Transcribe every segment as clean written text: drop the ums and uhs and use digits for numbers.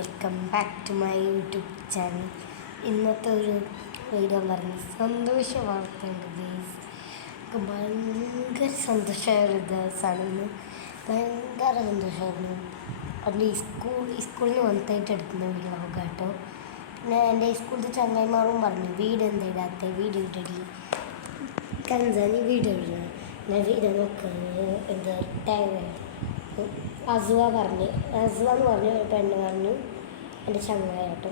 Welcome back to my YouTube channel. ഇന്നത്തെ ഒരു video പറഞ്ഞ് സന്തോഷ വാർത്തയുണ്ട് ഗൈസ്. ഭയങ്കര സന്തോഷമായ ഒരു ദിവസമാണ് ഇന്ന്. ഭയങ്കര സന്തോഷമായിരുന്നു. അതിൽ സ്കൂളിൽ നിന്ന് വന്നിട്ട് എടുക്കുന്ന വീഡിയോ കേട്ടോ. പിന്നെ എൻ്റെ സ്കൂളിലത്തെ ചങ്ങായിമാരും പറഞ്ഞു വീഡിയോ എന്താ ഇടാത്ത വീഡിയോ ഇടടി കഞ്ചാനി വീഡിയോ ഇടുന്നത്. ഞാൻ വീഡിയോ നോക്കുന്നത് എന്താ ടൈം അസുവ എന്ന് പറഞ്ഞ ഒരു പെണ്ണ് പറഞ്ഞു എൻ്റെ ചങ്ങായിട്ടോ.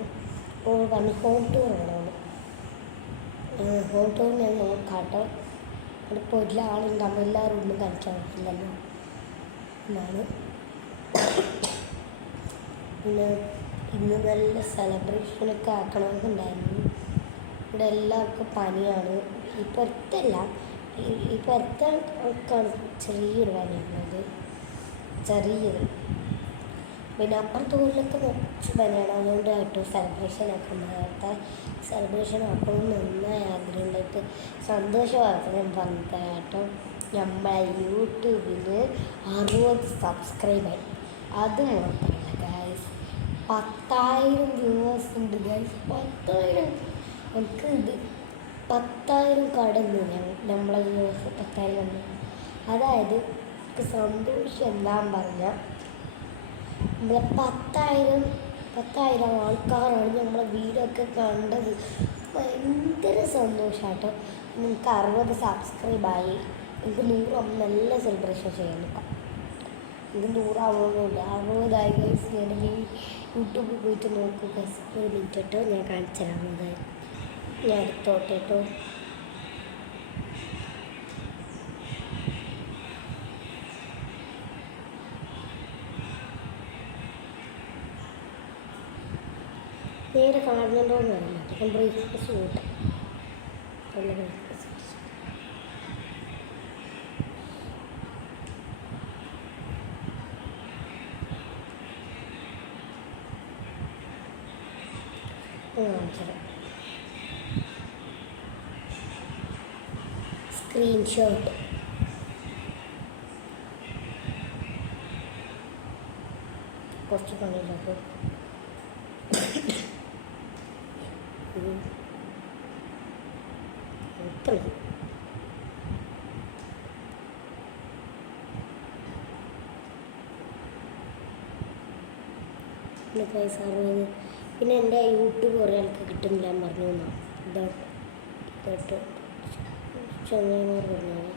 ഓൾ പറഞ്ഞു ഹോം ടൂർ വേണമെന്ന്. ഹോം ടൂർ ഞാൻ നോക്കാട്ടോ. അവിടെ പോയിട്ടുള്ള ആളുണ്ടാകുമ്പോൾ എല്ലാവരും ഒന്നും കളിക്കാൻ പറ്റില്ലല്ലോ എന്നാണ്. പിന്നെ ഇന്ന് നല്ല സെലിബ്രേഷനൊക്കെ ആക്കണമെന്നുണ്ടായിരുന്നു. ഇവിടെ എല്ലാവർക്കും പനിയാണ്. ഇപ്പോൾ അടുത്ത ആൾക്കാണ് ചെറിയൊരു പനിയുള്ളത്, ചെറിയത്. പിന്നെ അപ്പുറത്തോളിലൊക്കെ കുറച്ച് പനിയാണ്. അതുകൊണ്ട് കേട്ടോ സെലിബ്രേഷൻ ആക്കുന്നത്. സെലിബ്രേഷൻ ആക്കണമെന്ന് നന്നായി ആഗ്രഹം ഉണ്ടായിട്ട് സന്തോഷമായിട്ട് ഞാൻ പറഞ്ഞത് കേട്ടോ. നമ്മളെ യൂട്യൂബിൽ 60 സബ്സ്ക്രൈബായി. അത് മാത്രമല്ല ഗൈസ്, 10,000 വ്യൂവേഴ്സ് ഉണ്ട് ഗൈസ്. 10,000 നമുക്ക് ഇത് 10,000 കടന്നു നമ്മളെ വ്യൂവേഴ്സ് 10,000 കടന്നു. അതായത് സന്തോഷം എല്ലാം പറഞ്ഞാൽ നമ്മളെ 10,000 ആൾക്കാരാണ് നമ്മളെ വീഡിയോ ഒക്കെ കണ്ടത്. ഭയങ്കര സന്തോഷമാട്ടോ. നിങ്ങൾക്ക് 60 സബ്സ്ക്രൈബായി. എനിക്ക് 100 നല്ല സെലിബ്രേഷൻ ചെയ്യാൻ നിൽക്കാം. എനിക്ക് 100 ആവുന്നില്ല, 60 ഗൈസ്. ഞാൻ യൂട്യൂബിൽ പോയിട്ട് നോക്കുക ഗൈസ്. ഒരു മിനിറ്റ് കേട്ടോ, ഞാൻ കാണിച്ചു തരാം. ഞാൻ എടുത്തോട്ടെ കേട്ടോ. നേരെ കാണുന്നുണ്ടോയെന്ന് അറിയില്ല. ഞാൻ ബ്രേക്ക്ഫാസ്റ്റ് കൂട്ടാം. നല്ല ബ്രേക്ക്ഫാസ്റ്റ് കാണിച്ചത് സ്ക്രീൻഷോട്ട്. കുറച്ച് പണിയില്ലാട്ടോ. പിന്നെ പൈസ 60. പിന്നെ എൻ്റെ യൂട്യൂബ് കുറേ ആൾക്ക് കിട്ടുന്നില്ല എന്ന് പറഞ്ഞു തന്നാ. ഇതോട്ട് ചങ്ങായിമാർ പറഞ്ഞാൽ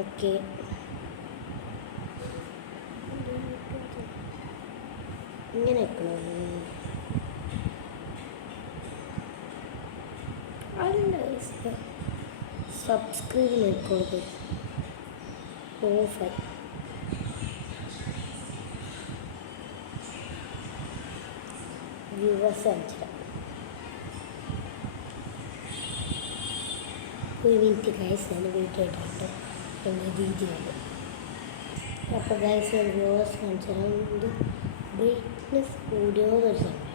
ഓക്കെ. ഇങ്ങനെ വെക്കണോ? സബ്സ്ക്രൈബ് നോക്കോളൂ. ഓഫായി വ്യൂവേഴ്സ് അയച്ചിടാം. ഒരു മിനിറ്റ് ഗൈസ്, ഞാൻ വീഡിയോ ഇട്ടോ എൻ്റെ രീതിയാണ്. അപ്പോൾ ഗൈസ് ഞാൻ വ്യൂവേഴ്സ് കാണിച്ചു തരാം. ഇത് ബ്രൈറ്റ്നെസ് കൂടിയോ എന്നൊരു സമയം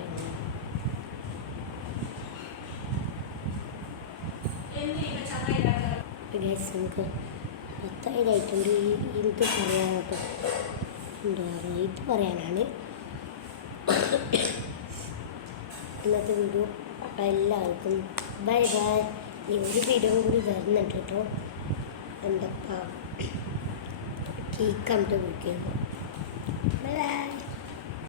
ഗൈസ്. നമുക്ക് 10,000 ആയിട്ടുണ്ട്. ഇത് പറയാനോട്ടോ എന്താ പറയുക, ഇത് പറയാനാണ് ഇന്നത്തെ വീഡിയോ. അപ്പോൾ എല്ലാവർക്കും ബൈ ബൈ. ഈ ഒരു വീഡിയോ കൂടി വരുന്നുണ്ട് കേട്ടോ. എൻ്റെ കേക്ക് കണ്ട് വിളിക്കുന്നു. Bye bye.